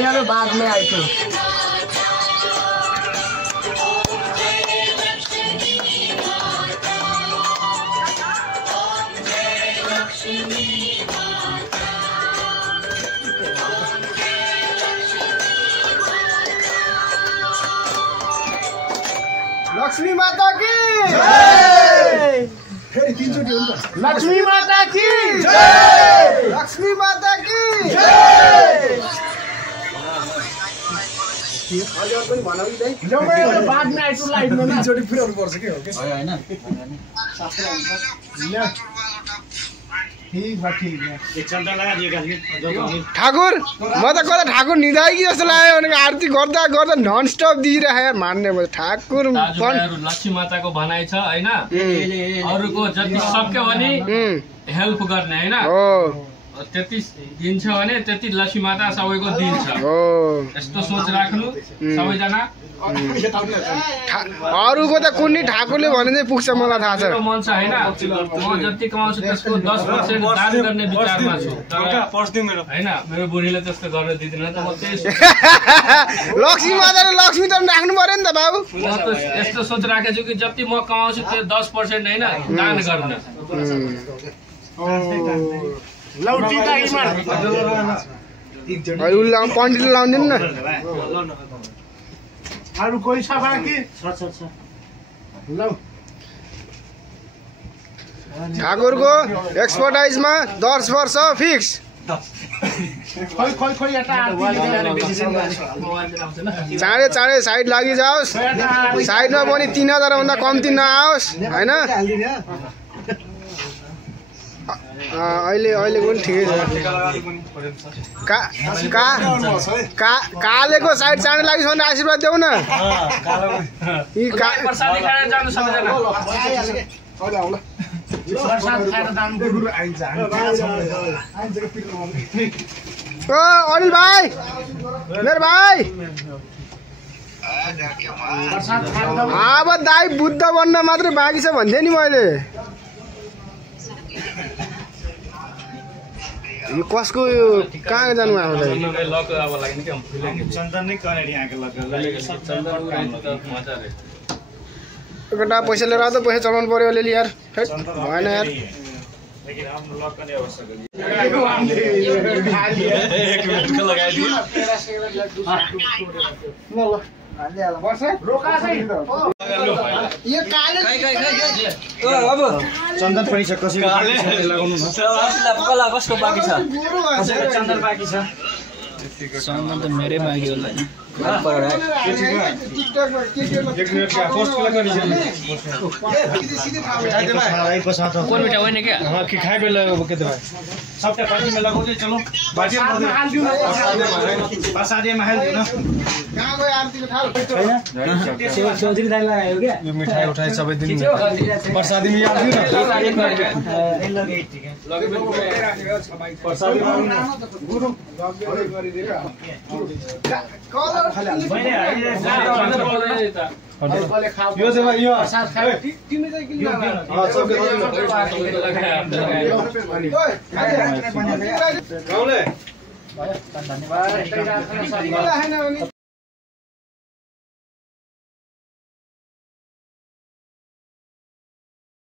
भैया मैं बाद में आई थी। लक्ष्मी माता की जय। लक्ष्मी माता की जय। लक्ष्मी माता की जय। बाद में आइटु लाइट में तीनचोटी पुर्याउनु पर्छ के हो के हैन ठाकुर म त कता ठाकुर निधाई कि जस्तो लाग्यो भने आरती गर्दा गर्दा नन स्टप दिइरहे यार मान्ने भयो ठाकुर लक्ष्मी माताको भनाइ छ हैन अरूको जति सक्यो भने हेल्प गर्ने हैन त्यति दिन्छ भने त्यति लक्ष्मी माता सबैको दिन्छ यस्तो सोच राख्नु सबैजना अरूको त कुनै ठाकुरले भने चाहिँ पुग्छ मलाई थाहा छ मन छ हैन म जति कमाउँछु त्यसको 10% दान गर्ने विचारमा छु हैन मेरो बुढीले त्यस्तो गर्न दिदैन त म त्यही लक्ष्मी माताले लक्ष्मी त राख्नु पर्यो नि त बाबु म त यस्तो सोच राखेको छु कि जति म कमाउँछु त्यो 10% हैन दान गर्न लौटी त इमान अरु पण्डित लाउँदिन न अरु कोही छ बाँकी लौ ठाकुरको एक्सपर्टाइजमा 10 वर्ष फिक्स चाँडै चाँडै साइड लागि जाओस् साइडमा पनि 3000 भन्दा कम्ती नआओस् हैन अहिले पनि ठिकै छ कालेको साइड चाँडै लागि भने आशीर्वाद देऊ न अनिल भाइ मेरो भाइ अब दाइ बुद्ध बन्न मात्रै बाँकी छ भन्थे नि मैले यो कसको यो कहाँ जानु आउँछ एउटा पैसा लिएर आउँदा पैसा चलाउनु पर्यो अलिअलि यार भएन यार चन्दन पनि छ कसैको लगाउनु कसको बाँकी छ चन्दन बाँकी छ चन्दन त मेरै बाँकी होला नि कौन बेटा वही ने क्या हाँ कि खाए पे लगा के दवा सब पे पार्टी में लगाओ चलो पार्टी में बस आ जाए महल ना कहां गए आरती को ठाल चौधरी दाई लगायो क्या यो मिठाई उठाई सबै दिन प्रसादी में याद दियो ना लगे ठीक है लगे प्रसादी में गुरु गरिदिएर यो चाहिँ यो साथ खायो तिमी चाहिँ किन गाउँले धन्यवाद